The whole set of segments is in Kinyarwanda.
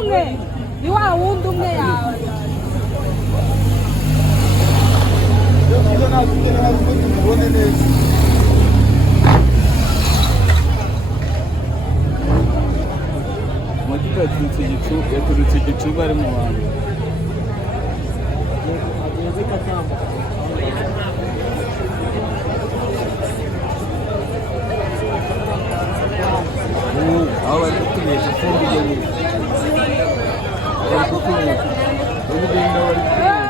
umwe ni wa wundi umwe yawe amakipe yaturutse igicuba ari mu bantu aho bari gutumisha ifumbire bari gutumisha urugendo bari gutumisha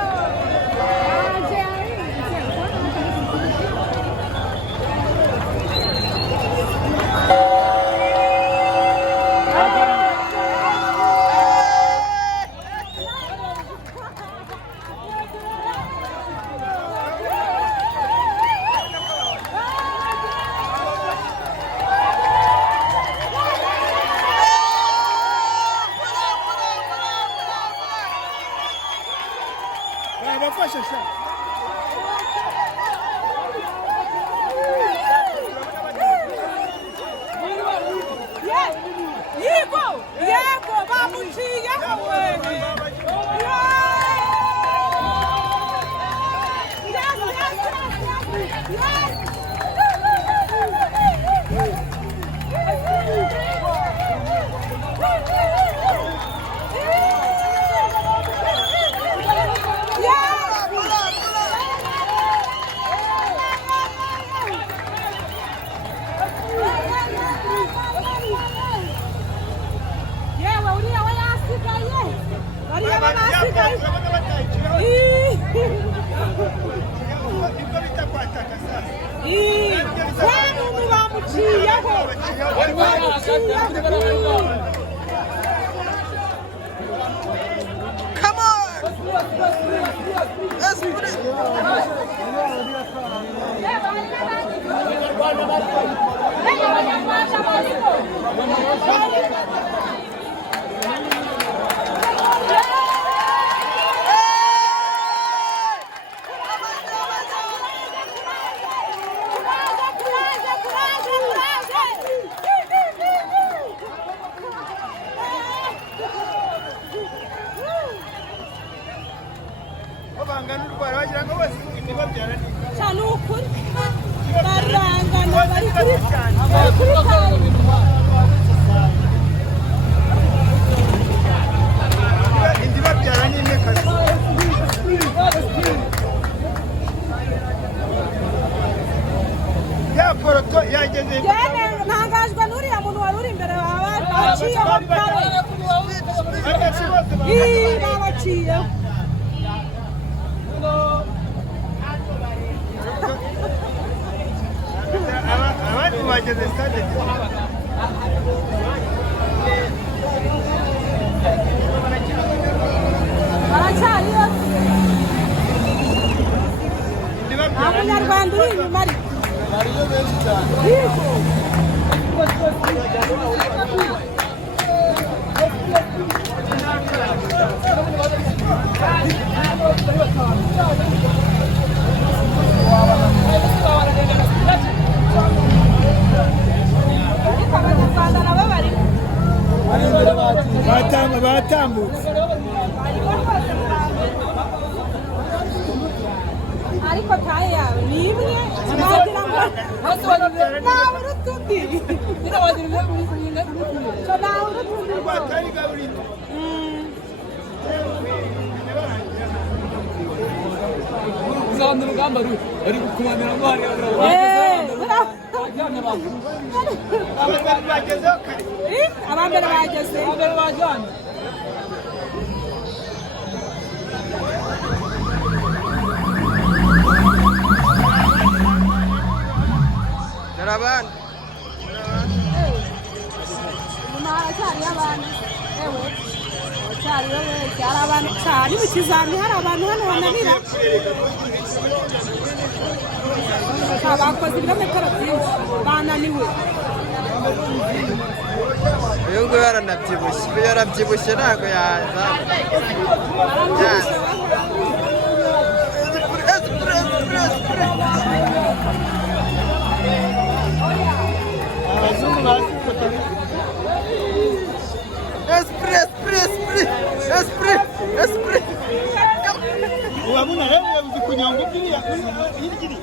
batambutse ariko taye yawe ni imwe wagira ngo nawe urutundi birabagira ibyo muri kumwe cyo nawe urutundi batari gaburito uzabona urugamba ari gukumanira ngo hari abambere bageze Narabana cyari abantu ewe cyari wowe cyari abantu cyari mu kizami hari abantu hano bananira abakoze ibirometero byinshi bananiwe uyu nguyu yaranabyibushye iyo yarabyibushye ntabwo yaza abazungu bazi Esprit, esprit, esprit, esprit, esprit. Wabona rero yabuze kunyonga kiriya hirikiri.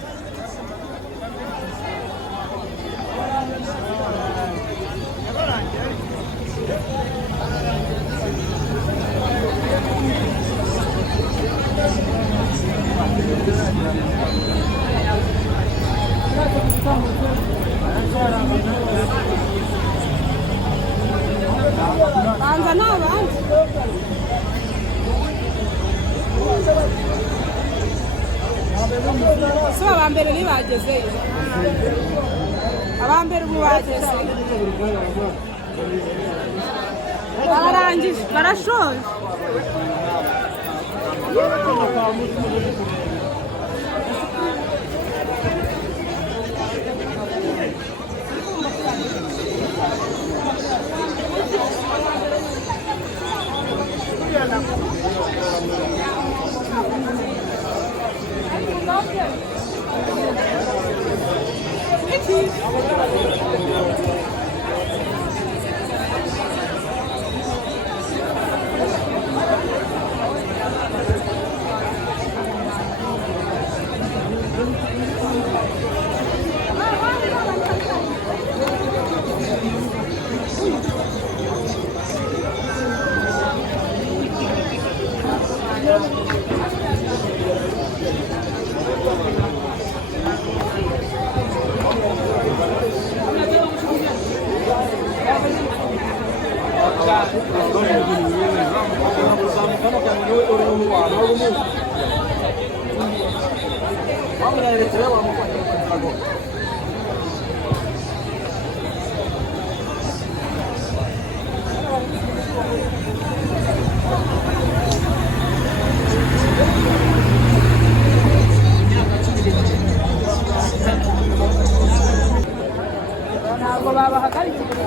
Banza n'abandi so abambere ntibagezeyo abambere ubu bageze bararangije barashoje ntabwo babahagarikira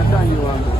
natangiye uwa mbere